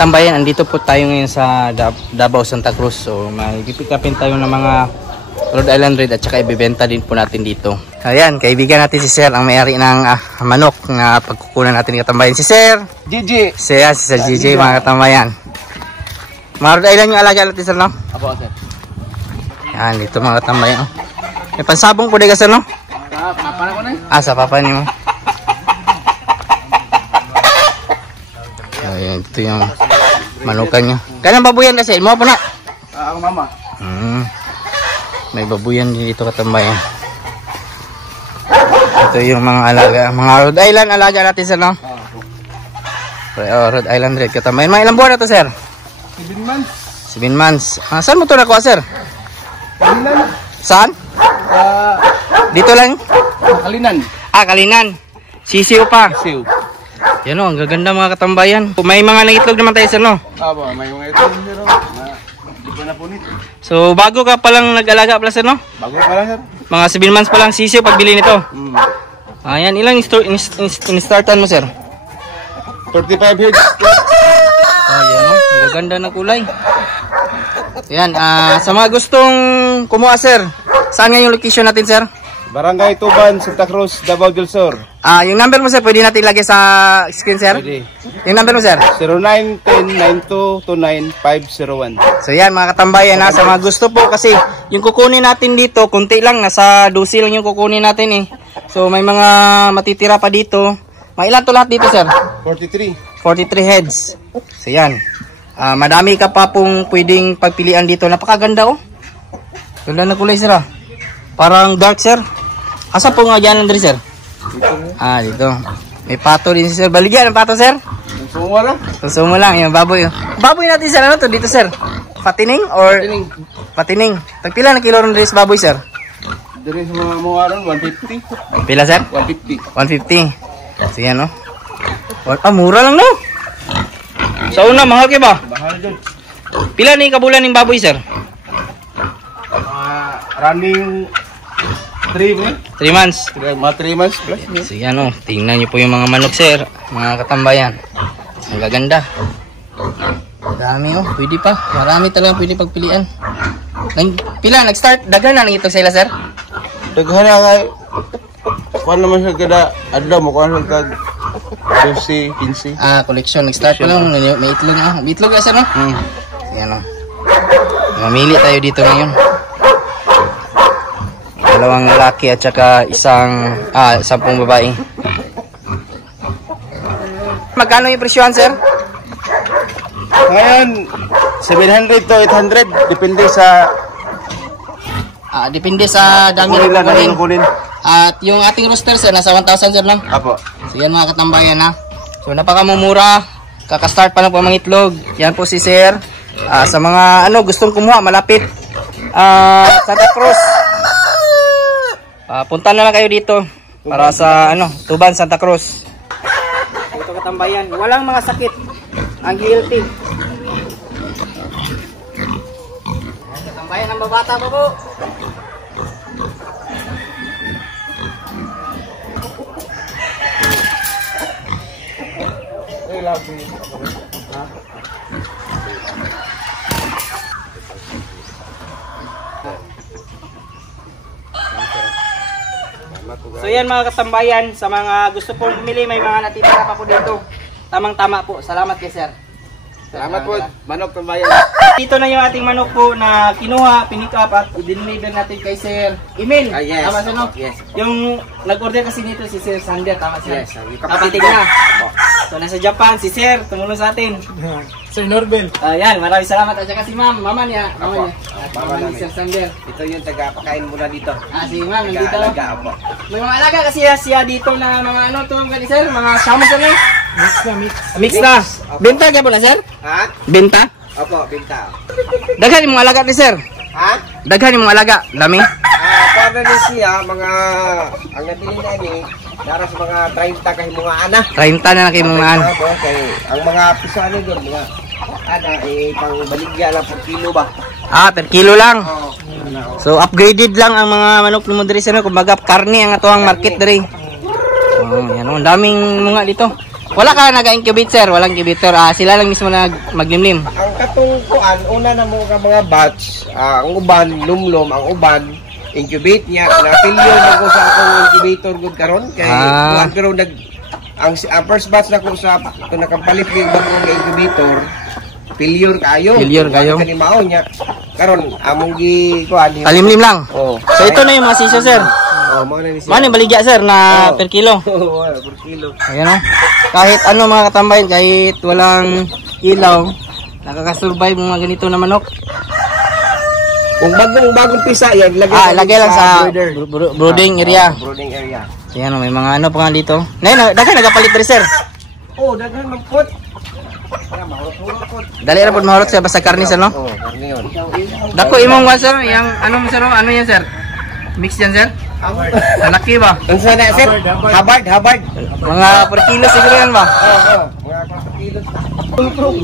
katambayan, andito po tayo ngayon sa Davao, Santa Cruz. So mag-pick upin tayo ng mga Rhode Island Red at saka ibibenta din po natin dito. Ayan, kaibigan natin si Sir, ang may-ari ng manok na pagkukunan natin ng katambayan. Si Sir GG. Si Sir GG, mga katambayan. Mga Rhode Island yung alaga natin, Sir, no? Apo, Sir. Ayan, dito mga katambayan. May pansabong po din ka, Sir, no? Papa na ko na. Sa papa niyo. Ayan, ito yung manukan niya. Kanang babuyan kasi, mo po na. Ako mama. May babuyan din dito katambayan. Ito yung mga alaga, mga Rhode Island alaga natin, Sir, no? Rhode Island Red katambayan. May ilang buwan na to, Sir? 7 months. 7 months. Saan mo ito nakuha, Sir? Kalinan. Saan? Dito lang? Kalinan. Kalinan. Sisiw pa. Siw. Yan o, ang gaganda mga katambayan. May mga nangitlog naman tayo, Sir, no? Apo, may mga ito, Sir. Di ko na punit. So, bago ka palang nag-alaga pala, Sir, no? Bago pa lang, Sir. Mga 7 months pa lang sisiw pagbili nito. Ayan, ilang in-startan mo, Sir? 35 heads. Ayan o, ang gaganda ng kulay. Ayan, sa mga gustong kumuha, Sir, saan nga yung location natin, Sir? Barangay Tuban, Santa Cruz, Davao del Sur. Yung number mo, Sir, pwede natin ilagay sa screen, Sir? Pwede. Yung number mo, Sir? 0910-9229-501. So yan mga katambayan, sa mga gusto po, kasi yung kukunin natin dito, kunti lang, nasa 12 lang yung kukunin natin So may mga matitira pa dito. Mailan to lahat dito, Sir? 43. 43 heads. So yan, madami ka pa pong pwedeng pagpilian dito. Napakaganda, oh. Ganda na kulay, Sir, parang dark, Sir. Asa po nga dyan, Andre, Sir? Dito. May pato din, Sir. Baligyan ang pato, Sir? Sumo lang. Sumo lang, yung baboy. Baboy natin, Sir, ano to dito, Sir? Patining or? Patining. Tagpila na kilo rin sa baboy, Sir? Dari sa mga aron, 150. Pila, Sir? 150. 150. Sige, no? Mura lang, no? Sa una, mahal kayo ba? Mahal dyan. Pila ni kabulan ng baboy, Sir? Running 3 months. Mga 3 months plus. Sige, ano, tingnan nyo po yung mga manok, Sir, mga katambayan. Ang gaganda. Dami, oh, pwede pa. Marami talaga pwede pagpilian. Pila, nag-start, dagan na ito sila, Sir? Daghan na kay kuan naman siya kada adlaw mo kuan kag 12, 15. Collection, nag-start pa lang, may itlog na. May itlog na, Sir, no? Sige, ano. Mamili tayo dito ngayon. Dalawang lalaki at saka isang 10 babae. Magkano yung presyohan, Sir? Ngayon 700 to 800 depende sa dami ng kunin. At yung ating rooster, Sir, nasa 1,000, Sir, no? Apo. So yan mga katambayan, ha. So napakamumura. Kaka-start pa lang po mga itlog. Yan po si Sir. Sa mga gustong kumuha, malapit. Santa Cruz. Punta na lang kayo dito para sa Tuban, Santa Cruz. Ito katambayan, walang mga sakit. Ang healthy. Katambayan ng babata pa po. So yan mga katambayan, sa mga gusto pong bumili, may mga natitira pa po dito. Tamang-tama po. Salamat kay Sir. Salamat po, manok tambayan. Dito na yung ating manok po na kinuha, pinick up at i-deliver natin kay Sir Emil. Yes. Tama, Sir, no? Yes. Yung nag-order kasi nito si Sir Sander, tama, Sir? Yes. Kapatid na. So nasa Japan, si Sir, tumulong sa atin. Sir Norbel. Yan, maraming salamat. At saka si Mama niya. Mama ni Sir Sander. Ito yung taga-pakain muna dito. Si Ma'am, nandito. Taga-alaga. May mga alaga kasi siya dito na mga Sir, mga shamo, Sir, no? Mix na. Benta kaya po na, Sir? Ha? Benta? Opo, binta. Daghan yung mga alaga ni Sir. Ha? Daghan yung mga alaga. Dami. Para na siya, ang nabili na ni, para sa mga 30 kahit mga ana. 30 na lang kayo mga an. Ang mga pisano doon, mga ana, pang baligya lang per kilo ba? Per kilo lang. Oo. So upgraded lang ang mga manok ni Modris, kumbaga karne ang atuang market diri. Yan, ang daming mga dito. Wala ka nag-incubate sir, walang incubator. Sila lang mismo maglimlim. Ang katungkuan, una na mo ka mga batch, ang uban, lumlom, ang uban, incubate niya. Napilyo na ko sa akong incubator good karon kay kuan pero ang first batch na ko sa nakapalit yung bagong incubator, failure kayo. Kani mao niya. Karon among gi kuan. Kalimlim lang. Oh. So ito na yung mga sisyo sir. Oh, mao na ni siya. Mano baligya sir na per kilo. Oh, per kilo. Ayan o. Kahit ano mga katambayan, kahit walang ilaw, nakakasurvive mga ganito na manok. Kung bagong pisa yan, lagay lang sa brooding area. Brooding area. Ayan o, may mga ano pa nga dito. Daghan nagapalit rin sir. Oh, daghan magpot. Dali na po mahulot sir, basta karnis ano? Oh, karni yun. Dako imong wa sir, yung ano mo sir, ano yan sir? Mix yan sir? Malaki ba? Ang sana sir, habard. Mga per kilo siguro yan ba? Oo, mga 4 kilos.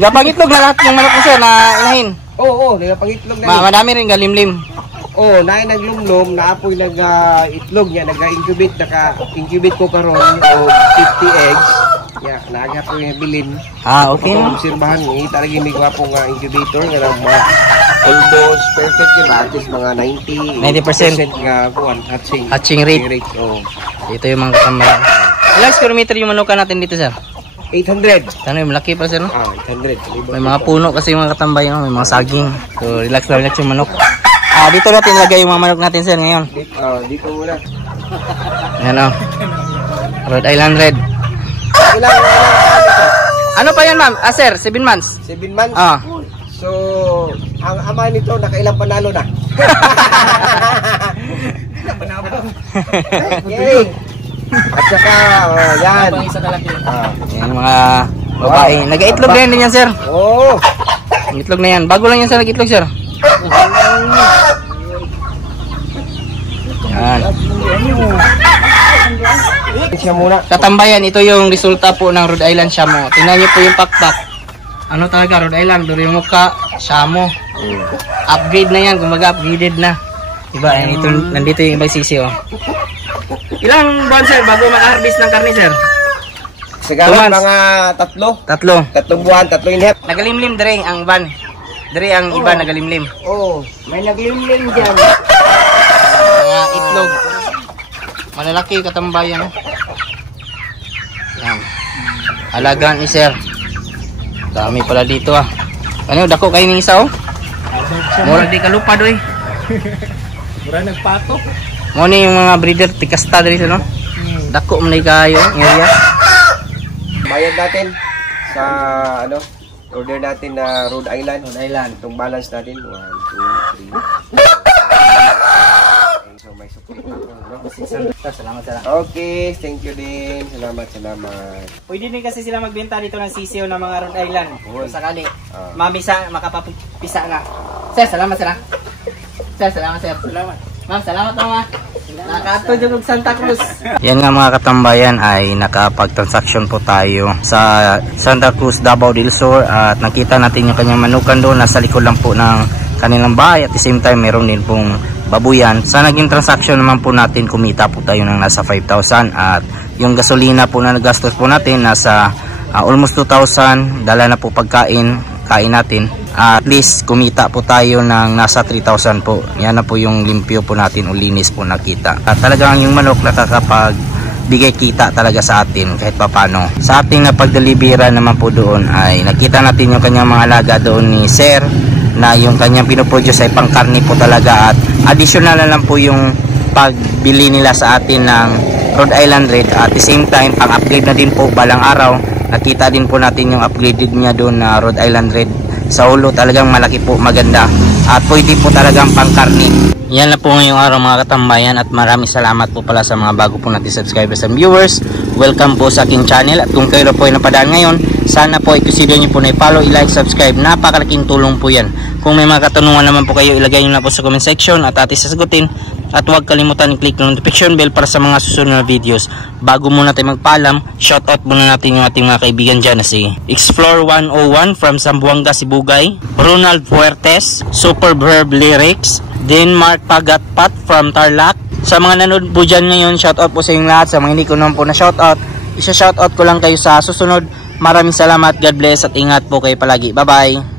Gapang itlog na lahat ng manok mo sir na inahin. Oo, nagapangitlog na. Madami rin galimlim. Oo, naay naglumlom, naapoy nag-itlog niya, nag-incubate, naka-incubate ko karon o 50 eggs. Yeah, naaga po yung bilin. Okay na. Obserbahan mo, talagang may gwapong incubator nga lang mga almost perfect yun, at least mga 90% nga kuwan, hatching rate. Oh. Ito yung mga katambayan. Ilang square meter yung manukan natin dito sir? 800. Ano yung malaki pa sir no? 800. May mga puno kasi yung mga katambayan, may mga saging. So relax yung manok. Dito natin ilagay yung mga manok natin sir ngayon. Dito muna. Ayan o. Rhode Island Red. Ilang Ano pa yan ma'am? Sir, 7 months. 7 months? So, ang ama nito, nakailang panalo na. Okay. At saka, yan. Yan mga babae. Nag-itlog na yan sir. Oo. Itlog na yan. Bago lang yan sir, nag-itlog sir. Yan. Siya muna. Katambayan, ito yung resulta po ng Rhode Island Shamo. Tingnan niyo po yung pakpak. Ano talaga, Rhode Island, duro yung mukha, Shamo. Upgrade na yan, kumbaga upgraded na. Diba, ito, nandito yung ibang sisi oh. Ilang buwan sir bago mag-harvest ng karne sir? Siguro mga 3 buwan, 3.5. Nagalimlim dire ang van. Dire ang iba nagalimlim. May naglimlim dyan. Mga itlog. Malalaki katambayan. Yan. Alagaan ni sir. Dami pala dito Ano, dako kayo ng isa Mura di kalupad Mura nagpatok. Mo ni yung mga breeder tikasta diri no. Dako man kayo area. Bayad natin sa order natin na Rhode Island. Itong balance natin 1, 2, 3. So may support Salamat. Okay, thank you din. Salamat. Pwede din kasi sila magbenta dito ng sisiyo ng mga Rhode Island. Kung sakali. Mamisa makapapisa na. Sir, salamat sir. Sir, salamat sir. Ma'am, salamat mga. Nakatod yung Santa Cruz. Yan nga mga katambayan ay nakapag-transaction po tayo sa Santa Cruz, Davao del Sur at nakita natin yung kanyang manukan doon. Nasa likod lang po ng kanilang bahay at the same time meron din pong babuyan. Sa naging transaction naman po natin kumita po tayo ng nasa 5,000 at yung gasolina po na nagastos po natin nasa almost 2,000. Dala na po kain natin. At least kumita po tayo ng nasa 3,000 po. Yan na po yung limpyo po natin o linis po nakita. At talagang yung manok nakakapagbigay kita talaga sa atin kahit papano. Sa ating napagdelibera naman po doon ay nakita natin yung kanyang mga alaga doon ni Sir na yung kanyang pinoproduce ay pangkarni po talaga at additional na lang po yung pagbili nila sa atin ng Rhode Island Red. At the same time pang-upgrade na din po balang araw. Nakita din po natin yung upgraded niya doon na Rhode Island Red. Sa ulo talagang malaki po, maganda at pwede po talagang pangkarni. Yan na po ngayong araw mga katambayan at maraming salamat po pala sa mga bago po natin subscribers and viewers. Welcome po sa aking channel at kung kayo po ay napadaan ngayon, sana po i-consider nyo po na i-follow, i-like, subscribe. Napakalaking tulong po yan. Kung may mga katanungan naman po kayo, ilagay nyo na po sa comment section at ating sasagutin. At huwag kalimutan i-click ng notification bell para sa mga susunod na videos. Bago muna tayo magpaalam, shoutout muna natin yung ating mga kaibigan dyan na si Explore 101 from Zamboanga, Sibugay, Ronald Fuertes, Super Verb Lyrics, Denmark Pagatpat from Tarlac. Sa mga nanood po dyan ngayon, shoutout po sa inyong lahat. Sa mga hindi ko naman po na shoutout, isa-shoutout ko lang kayo sa susunod. Maraming salamat, God bless at ingat po kayo palagi. Bye-bye.